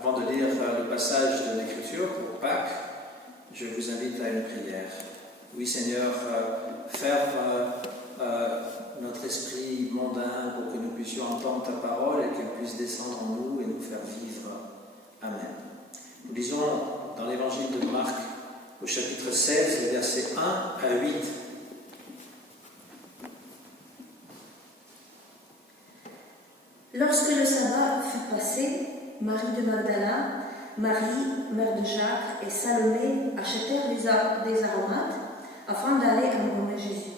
Avant de lire le passage de l'Écriture pour Pâques, je vous invite à une prière. Oui Seigneur, ferme notre esprit mondain pour que nous puissions entendre ta parole et qu'elle puisse descendre en nous et nous faire vivre. Amen. Nous lisons dans l'évangile de Marc au chapitre 16, les versets 1 à 8. Lorsque le sabbat fut passé, Marie de Magdala, Marie, mère de Jacques et Salomé achetèrent des aromates afin d'aller embaumer Jésus.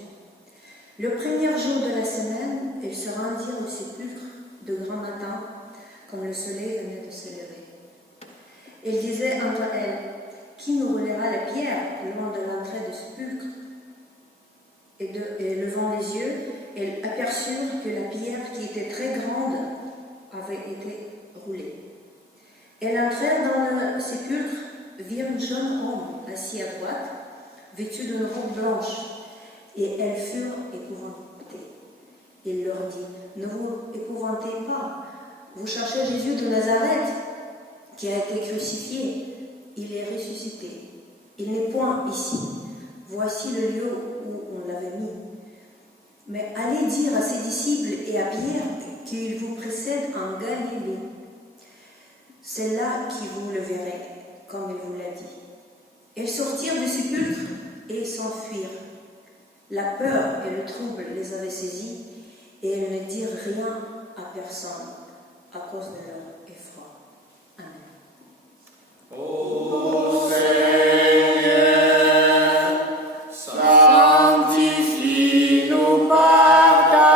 Le premier jour de la semaine, elles se rendirent au sépulcre de grand matin, comme le soleil venait de se lever. Elles disaient entre elles, « Qui nous roulera la pierre loin de l'entrée du sépulcre ?» Et levant les yeux, elles aperçurent que la pierre, qui était très grande, avait été roulée. Elles entrèrent dans le sépulcre, virent un jeune homme assis à droite, vêtu d'une robe blanche, et elles furent épouvantées. Il leur dit, « Ne vous épouvantez pas, vous cherchez Jésus de Nazareth, qui a été crucifié. Il est ressuscité. Il n'est point ici. Voici le lieu où on l'avait mis. Mais allez dire à ses disciples et à Pierre qu'il vous précède en Galilée. C'est là que vous le verrez, comme il vous l'a dit. » Elles sortirent du sépulcre et s'enfuirent. La peur et le trouble les avaient saisies, et elles ne dirent rien à personne à cause de leur effroi. Amen. Ô Seigneur, sanctifie-nous par ta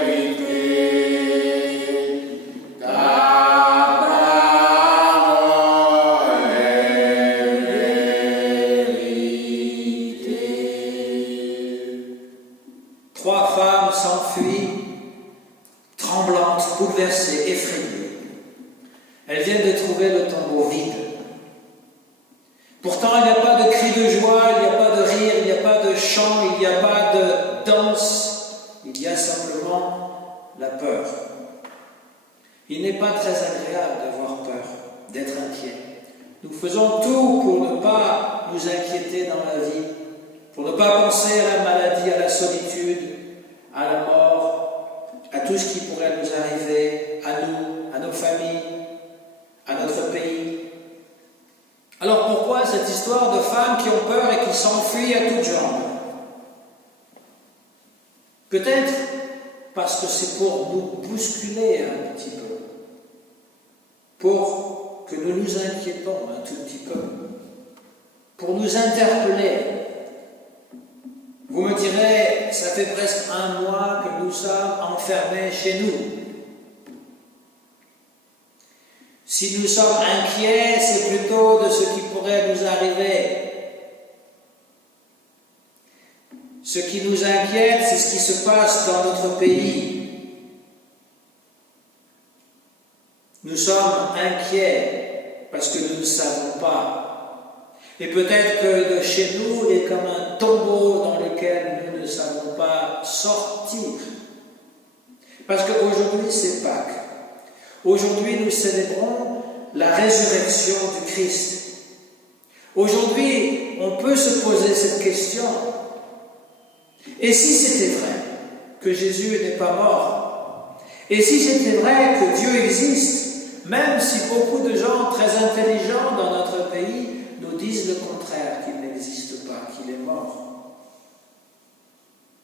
vérité. Ta parole est vérité. Trois femmes s'enfuient, tremblantes, bouleversées, effrayées. Elles viennent de trouver le tombeau vide. Pourtant, il n'y a pas de cri de joie, il n'y a pas de rire, il n'y a pas de chant, il n'y a pas de danse. Il y a simplement la peur. Il n'est pas très agréable d'avoir peur, d'être inquiet. Nous faisons tout pour ne pas nous inquiéter dans la vie, pour ne pas penser à la maladie, à la solitude, à la mort, à tout ce qui pourrait nous arriver, à nous, à nos familles, à notre pays. Alors pourquoi cette histoire de femmes qui ont peur et qui s'enfuient à toutes jambes? Peut-être parce que c'est pour nous bousculer un petit peu, pour que nous nous inquiétons un tout petit peu, pour nous interpeller. Vous me direz, ça fait presque un mois que nous sommes enfermés chez nous. Si nous sommes inquiets, c'est plutôt de ce qui pourrait nous arriver. Ce qui nous inquiète, c'est ce qui se passe dans notre pays. Nous sommes inquiets parce que nous ne savons pas. Et peut-être que de chez nous est comme un tombeau dans lequel nous ne savons pas sortir. Parce qu'aujourd'hui, c'est Pâques. Aujourd'hui, nous célébrons la résurrection du Christ. Aujourd'hui, on peut se poser cette question. Et si c'était vrai que Jésus n'est pas mort? Et si c'était vrai que Dieu existe, même si beaucoup de gens très intelligents dans notre pays nous disent le contraire, qu'il n'existe pas, qu'il est mort?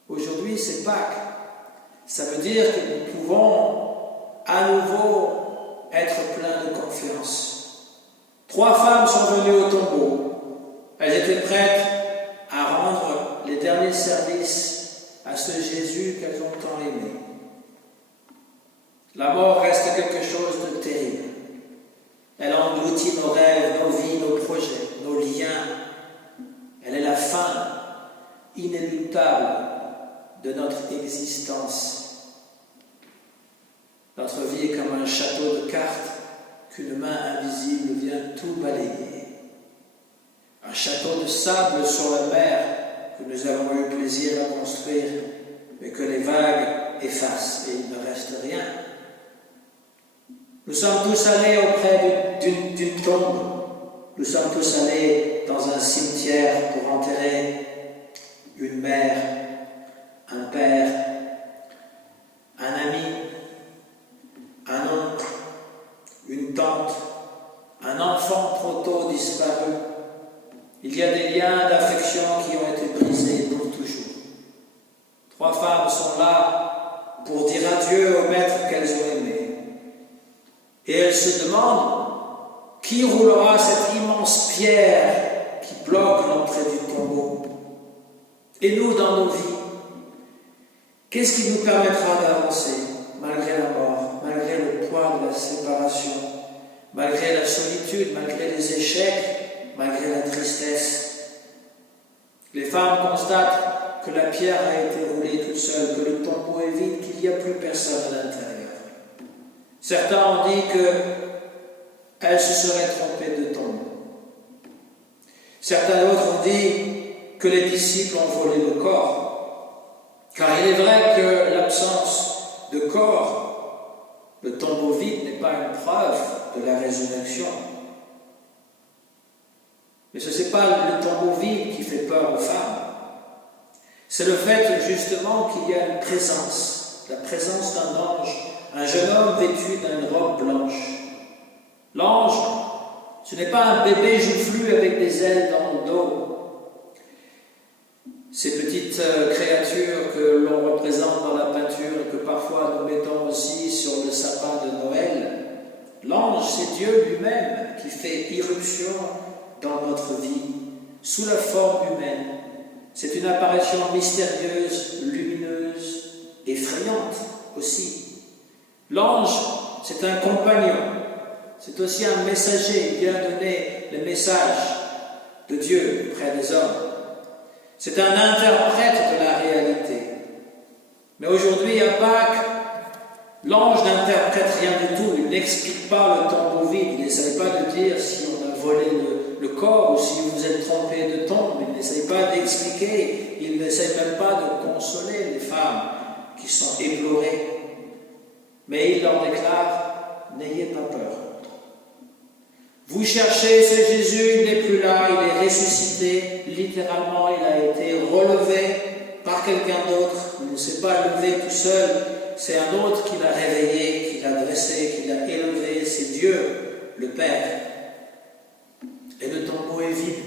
Aujourd'hui, c'est Pâques. Ça veut dire que nous pouvons à nouveau être pleins de confiance. Trois femmes sont venues au tombeau. Elles étaient prêtes à rendre les derniers services à ce Jésus qu'elles ont tant aimé. La mort reste quelque chose de terrible. Elle engloutit nos rêves, nos vies, nos projets, nos liens. Elle est la fin inéluctable de notre existence. Notre vie est comme un château de cartes qu'une main invisible vient tout balayer. Un château de sable sur la mer que nous avons eu plaisir à construire, mais que les vagues effacent et il ne reste rien. Nous sommes tous allés auprès d'une tombe. Nous sommes tous allés dans un cimetière pour enterrer une mère, un père, un ami, un oncle, une tante, un enfant trop tôt disparu. Il y a des liens d'affection qui ont été brisés pour toujours. 3 femmes sont là pour dire adieu au maître qu'elles ont aimé. Et elles se demandent qui roulera cette immense pierre qui bloque l'entrée du tombeau. Et nous, dans nos vies, qu'est-ce qui nous permettra d'avancer malgré la mort, malgré le poids de la séparation, malgré la solitude, malgré les échecs, malgré la tristesse? Les femmes constatent que la pierre a été roulée toute seule, que le tombeau est vide, qu'il n'y a plus personne à l'intérieur. Certains ont dit qu'elles se seraient trompées de tombe. Certains autres ont dit que les disciples ont volé le corps. Car il est vrai que l'absence de corps, le tombeau vide, n'est pas une preuve de la résurrection. Mais ce n'est pas le tombeau vide qui fait peur aux femmes. C'est le fait justement qu'il y a une présence, la présence d'un ange, un jeune homme vêtu d'une robe blanche. L'ange, ce n'est pas un bébé joufflu avec des ailes dans le dos. Ces petites créatures que l'on représente dans la peinture et que parfois nous mettons aussi sur le sapin de Noël. L'ange, c'est Dieu lui-même qui fait irruption dans notre vie, sous la forme humaine. C'est une apparition mystérieuse, lumineuse, effrayante aussi. L'ange, c'est un compagnon, c'est aussi un messager, il vient donner le message de Dieu auprès des hommes. C'est un interprète de la réalité. Mais aujourd'hui, à Pâques, l'ange n'interprète rien du tout, il n'explique pas le tombeau vide, il n'essaye pas de dire si on a volé le corps ou si vous êtes trompé de tombe, il n'essaye pas d'expliquer, il n'essaye même pas de consoler les femmes qui sont éplorées. Mais il leur déclare, n'ayez pas peur. Vous cherchez ce Jésus, il n'est plus là, il est ressuscité. Littéralement, il a été relevé par quelqu'un d'autre. Il ne s'est pas levé tout seul, c'est un autre qui l'a réveillé, qui l'a dressé, qui l'a élevé. C'est Dieu, le Père. Et le tombeau est vide.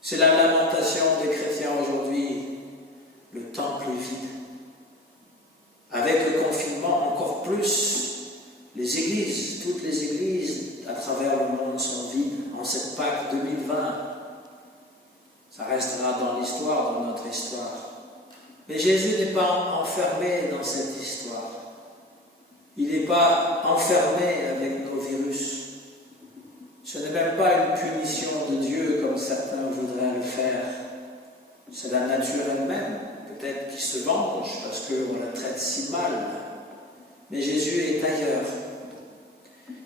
C'est la lamentation des chrétiens aujourd'hui. Le temple est vide. Avec le confinement, encore plus, les églises, toutes les églises à travers le monde sont vides en cette Pâques 2020. Ça restera dans l'histoire, dans notre histoire. Mais Jésus n'est pas enfermé dans cette histoire. Il n'est pas enfermé avec nos virus. Ce n'est même pas une punition de Dieu comme certains voudraient le faire. C'est la nature elle-même, peut-être qui se venge parce qu'on la traite si mal. Mais Jésus est ailleurs.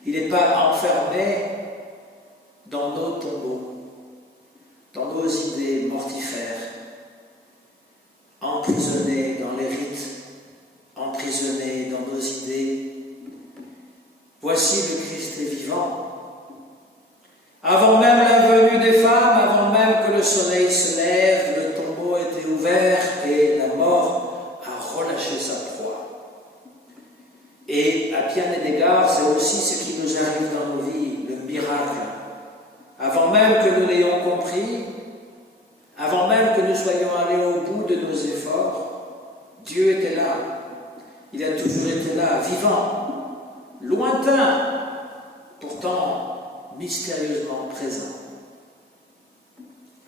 Il n'est pas enfermé dans nos tombeaux, dans nos idées mortifères, emprisonné dans les rites, emprisonné dans nos idées. Voici le Christ est vivant. Avant même la venue des femmes, avant même que le soleil se lève, le tombeau était ouvert et la mort a relâché sa proie. Et à bien des égards, c'est aussi ce qui nous arrive dans nos vies, le miracle. Avant même que nous l'ayons compris, avant même que nous soyons allés au bout de nos efforts, Dieu était là. Il a toujours été là, vivant, lointain, pourtant mystérieusement présent.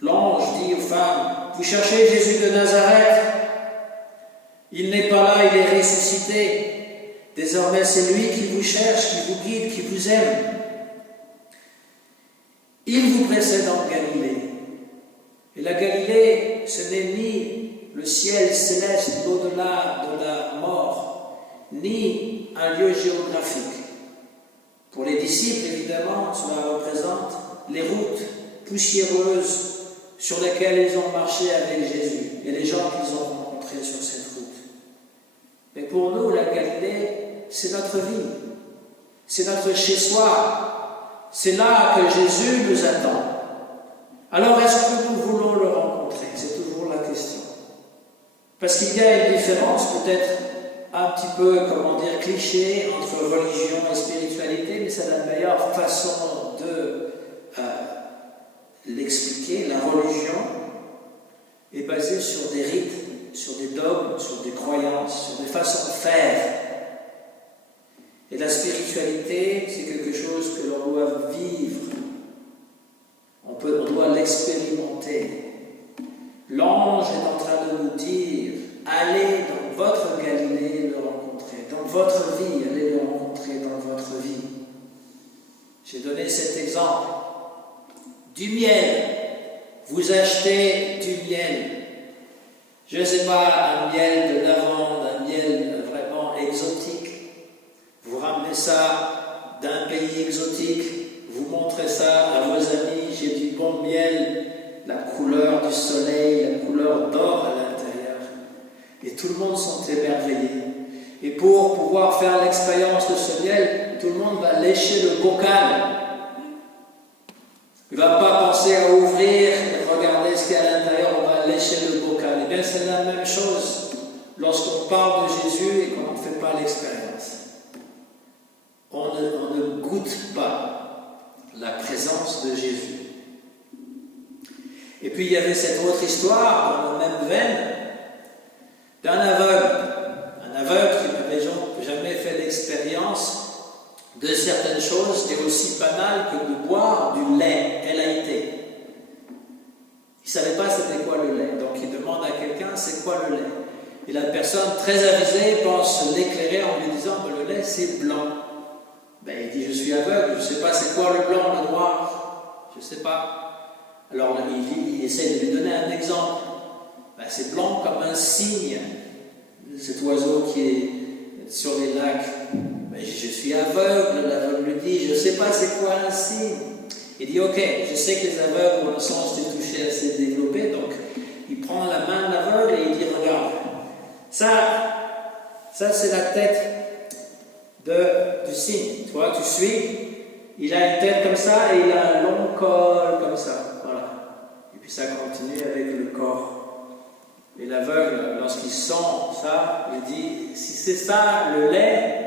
L'ange dit aux femmes, vous cherchez Jésus de Nazareth, il n'est pas là, il est ressuscité. Désormais, c'est lui qui vous cherche, qui vous guide, qui vous aime. Il vous précède en Galilée. Et la Galilée, ce n'est ni le ciel céleste au-delà de la mort, ni un lieu géographique. Pour les disciples, évidemment, cela représente les routes poussiéreuses sur lesquelles ils ont marché avec Jésus et les gens qu'ils ont rencontrés sur cette route. Mais pour nous, la Galilée, c'est notre vie. C'est notre chez-soi. C'est là que Jésus nous attend. Alors, est-ce que nous voulons le rencontrer? C'est toujours la question. Parce qu'il y a une différence, peut-être un petit peu, comment dire, cliché entre religion et spiritualité, mais c'est la meilleure façon de l'expliquer. La religion est basée sur des rites, sur des dogmes, sur des croyances, sur des façons de faire. Et la spiritualité, c'est quelque chose que l'on doit vivre. On doit l'expérimenter. L'ange est en train de nous dire, allez dans votre Galilée le rencontrer. Dans votre vie, allez le rencontrer dans votre vie. J'ai donné cet exemple. Du miel. Vous achetez du miel. Je ne sais pas, un miel de lavande, un miel vraiment exotique. Vous ramenez ça d'un pays exotique, vous montrez ça à vos amis, j'ai du bon miel, la couleur du soleil, la couleur d'or à l'intérieur. Et tout le monde sont émerveillés. Et pour pouvoir faire l'expérience de ce miel, tout le monde va lécher le bocal. Il ne va pas penser à ouvrir et regarder ce qu'il y a à l'intérieur, on va lécher le bocal. Et bien c'est la même chose lorsqu'on parle de Jésus et qu'on ne fait pas l'expérience. On ne goûte pas la présence de Jésus. Et puis il y avait cette autre histoire, dans la même veine, d'un aveugle. Un aveugle qui n'avait jamais fait l'expérience de certaines choses, et aussi banales que de boire du lait, L-A-I-T. Il ne savait pas c'était quoi le lait, donc il demande à quelqu'un c'est quoi le lait. Et la personne très avisée pense l'éclairer en lui disant le lait c'est blanc. Ben, il dit je suis aveugle, je ne sais pas c'est quoi le blanc, le noir, je ne sais pas. Alors il essaie de lui donner un exemple. Ben, c'est blanc comme un cygne, cet oiseau qui est sur les lacs. Ben, je suis aveugle, l'aveugle lui dit je ne sais pas c'est quoi un cygne. Il dit ok, je sais que les aveugles ont le sens du toucher assez développé, donc il prend la main de l'aveugle et il dit regarde, ça c'est la tête du cygne. Tu vois, tu suis, il a une tête comme ça et il a un long col comme ça. Voilà. Et puis ça continue avec le corps. Et l'aveugle, lorsqu'il sent ça, il dit si c'est ça le lait,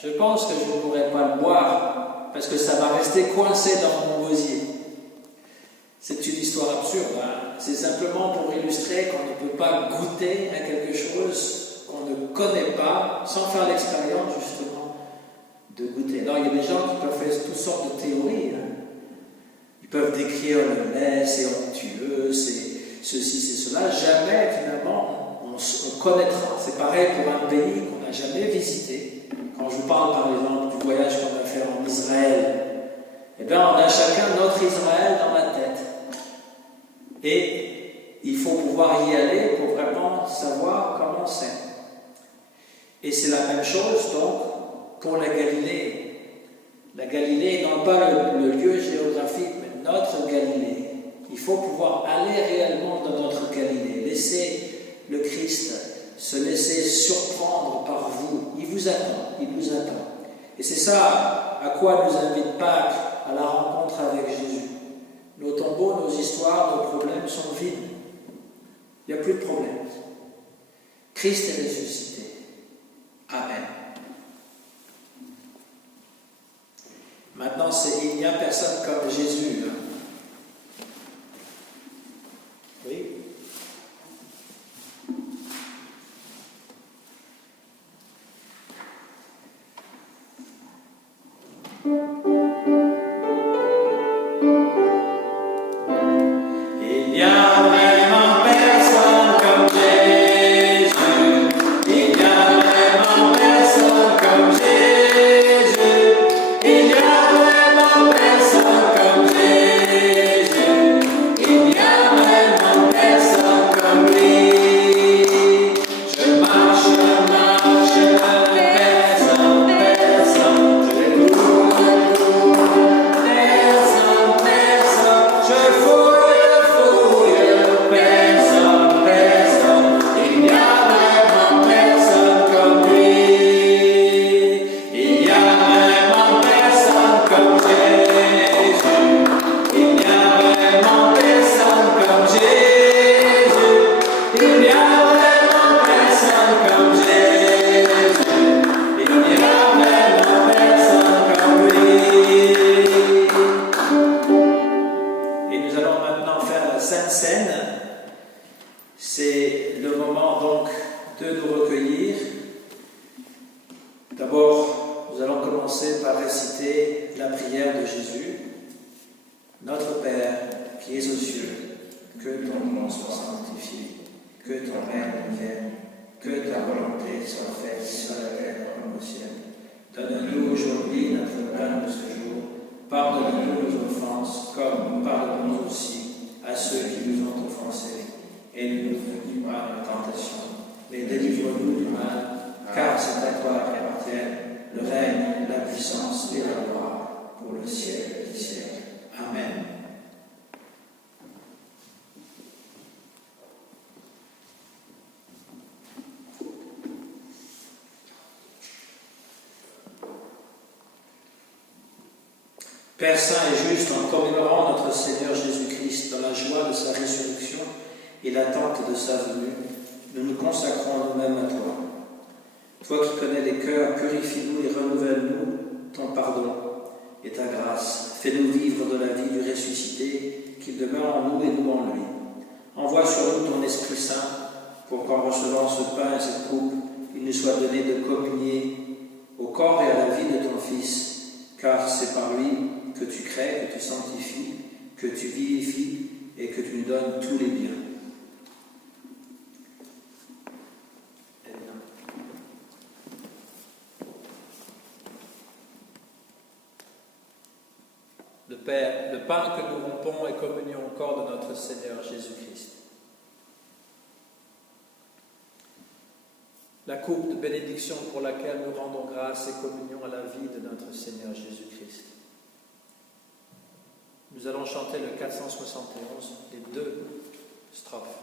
je pense que je ne pourrais pas le boire parce que ça va rester coincé dans mon gosier. C'est une histoire absurde. Hein. C'est simplement pour illustrer qu'on ne peut pas goûter à quelque chose qu'on ne connaît pas sans faire l'expérience justement de goûter. Alors il y a des gens qui peuvent faire toutes sortes de théories. Hein. Ils peuvent décrire le lait, c'est onctueux, c'est ceci, c'est cela. Jamais finalement on connaîtra. C'est pareil pour un pays qu'on n'a jamais visité. Quand je vous parle par exemple du voyage qu'on va faire en Israël, eh bien on a chacun notre Israël dans la tête. Et il faut pouvoir y aller pour vraiment savoir comment c'est. Et c'est la même chose donc pour la Galilée. La Galilée, non pas le lieu géographique, mais notre Galilée. Il faut pouvoir aller réellement dans notre Galilée, laisser le Christ se laisser surprendre par vous. Il vous attend, il nous attend. Et c'est ça à quoi nous invite Pâques, à la rencontre avec Jésus. Nos tombeaux, nos histoires, nos problèmes sont vides. Il n'y a plus de problème. Christ est ressuscité. Amen. Maintenant, il n'y a personne comme Jésus. Hein. Oui. Il y a vraiment personne comme Jésus. Il y a vraiment personne comme Jésus. Il y a vraiment personne comme Jésus. Il y a vraiment personne comme lui. Je marche, personne. Je cours, réciter la prière de Jésus. Notre Père qui es aux cieux, que ton nom soit sanctifié, que ton règne vienne, que ta volonté soit faite sur la terre comme au ciel. Donne-nous aujourd'hui notre pain de ce jour. Pardonne-nous nos offenses, comme nous pardonnons aussi à ceux qui nous ont offensés. Et ne nous conduis pas dans la tentation, mais délivre-nous du mal, car c'est à toi qu'appartiennent le règne, la puissance et la gloire pour le siècle des siècles. Amen. Père saint et juste, en commémorant notre Seigneur Jésus-Christ dans la joie de sa résurrection et l'attente de sa venue, nous nous consacrons nous-mêmes à toi. Toi qui connais les cœurs, purifie-nous et renouvelle-nous ton pardon et ta grâce. Fais-nous vivre de la vie du ressuscité, qu'il demeure en nous et nous en lui. Envoie sur nous ton Esprit Saint, pour qu'en recevant ce pain et cette coupe, il nous soit donné de communier au corps et à la vie de ton Fils, car c'est par lui que tu crées, que tu sanctifies, que tu vivifies et que tu nous donnes tous les biens. Le Père, le pain que nous rompons est communion au corps de notre Seigneur Jésus-Christ. La coupe de bénédiction pour laquelle nous rendons grâce et communion à la vie de notre Seigneur Jésus-Christ. Nous allons chanter le 471, les deux strophes.